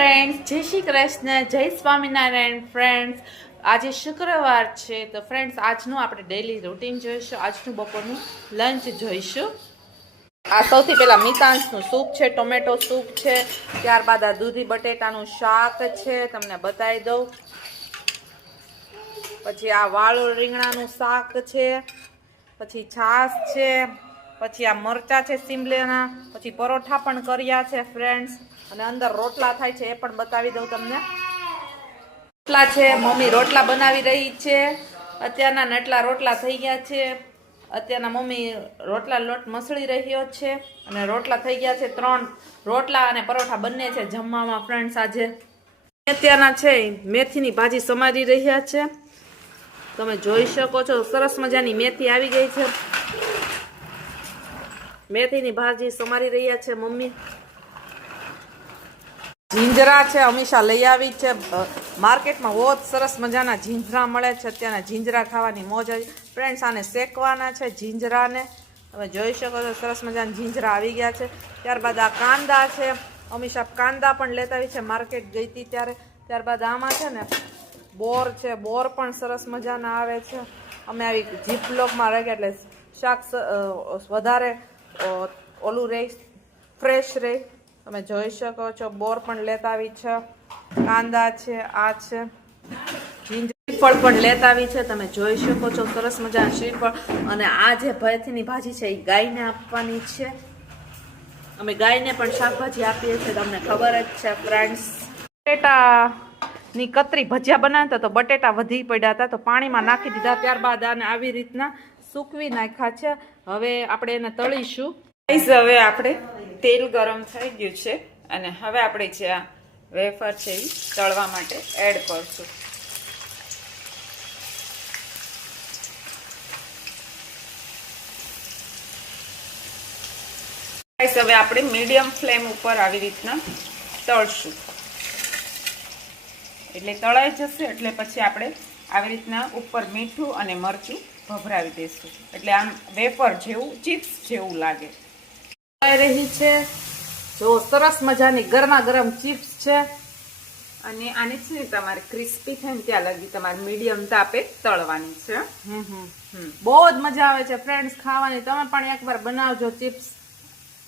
Friends, જય શ્રી કૃષ્ણ, જય Swaminarayan. Friends, આજે શુક્રવાર છે તો ફ્રેન્ડ્સ આજનું આપણે ડેઈલી રૂટીન જોઈશું. આજનું બપોરનું લંચ જોઈશું. આ સૌથી પહેલા મિતાંશનું સૂપ છે, ટોમેટો સૂપ છે. ત્યારબાદ આ દૂધી બટેટાનું શાક છે, તમને બતાવી દઉં. પછી આ વાળું રીંગણાનું શાક છે, પછી છાશ છે, પછી આ મરચા છે સિમલેના, પછી પરોઠા પણ કર્યા છે ફ્રેન્ડ્સ, અને અંદર રોટલા થાય છે એ પણ બતાવી દઉં તમને. રોટલા છે, મમ્મી રોટલા બનાવી રહી છે. અત્યારના નટલા રોટલા થઈ ગયા છે. અત્યારના મમ્મી રોટલા લોટ મસળી રહ્યો છે અને રોટલા થઈ ગયા છે 3 રોટલા અને પરોઠા બંને છે જમવામાં ફ્રેન્ડ્સ. આજે અત્યારના છે મેથીની ભાજી સમારી રહ્યા છે. તમે જોઈ શકો છો સરસ મજાની મેથી આવી ગઈ છે. મેથીની ભાજી સમારી રહ્યા છે મમ્મી. જીંજરા છે, હંમેશા લઈ આવી છે. માર્કેટમાં બહુ જ સરસ મજાના જીંજરા મળે છે. અત્યારના જીંજરા ખાવાની મોજ ફ્રેન્ડ્સ. આને શેકવાના છે જીંજરાને. તમે જોઈ શકો છો સરસ મજાના જીંજરા આવી ગયા છે. ત્યારબાદ આ કાંદા છે, હંમેશા કાંદા પણ લેતા આવી છે, માર્કેટ ગઈ હતી ત્યારે. ત્યારબાદ આમાં છે ને બોર છે, બોર પણ સરસ મજાના આવે છે. અમે આવી જીપલોકમાં રહે એટલે શાક વધારે ઓલું રહે, ફ્રેશ રહે. તમે જોઈ શકો છો બોર પણ લેતા આવી છે, કાંદા છે, આ છે શ્રીફળ પણ લેતા આવી છે. તમે જોઈ શકો છો સરસ મજાના શ્રીફળ. અને આ જે ભેથીની ભાજી છે એ ગાયને આપવાની છે. અમે ગાયને પણ શાકભાજી આપીએ છીએ, તમને ખબર જ છે ફ્રેન્ડ્સ. બટેટાની કતરી ભજીયા બનાવતા તો બટેટા વધી પડ્યા હતા તો પાણીમાં નાખી દીધા. ત્યારબાદ આને આવી રીતના સૂકવી નાખ્યા છે. હવે આપણે એને તળીશું. હવે આપણે તેલ ગરમ થઈ ગયું છે અને હવે આપણે જે આ વેફર છે એ તળવા માટે એડ કરશું. હવે આપણે મીડિયમ ફ્લેમ ઉપર આવી રીતના તળશું. એટલે તળાઈ જશે એટલે પછી આપણે આવી રીતના ઉપર મીઠું અને મરચું ભભરાવી દઈશું. એટલે આમ વેફર જેવું, ચિપ્સ જેવું લાગે. રહી છે જો સરસ મજાની ગરમા ગરમ ચિપ્સ છે. અને આને છે ને તમારે ક્રિસ્પી થાય ને ત્યાં લગી તમારે મીડિયમ તાપે તળવાની છે. બહુ જ મજા આવે છે ફ્રેન્ડ્સ ખાવાની. તમે પણ એકવાર બનાવજો ચિપ્સ.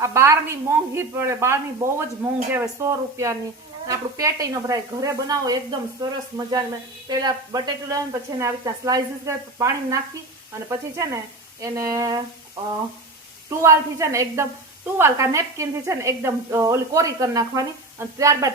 આ બહારની મોંઘી પડે, બહારની બહુ જ મોંઘી આવે, 100 રૂપિયાની. આપણું પેટ ન ભરાય. ઘરે બનાવો એકદમ સરસ મજાની. પેલા બટેટું લઈને પછી એને આવી રીતના સ્લાઇસીસ પાણી નાખી અને પછી છે ને એને ટુવાલથી છે ને એકદમ ટુવાલ કા નેપકિનથી છે ને એકદમ ઓલી કોરી કરી નાખવાની અને ત્યારબાદ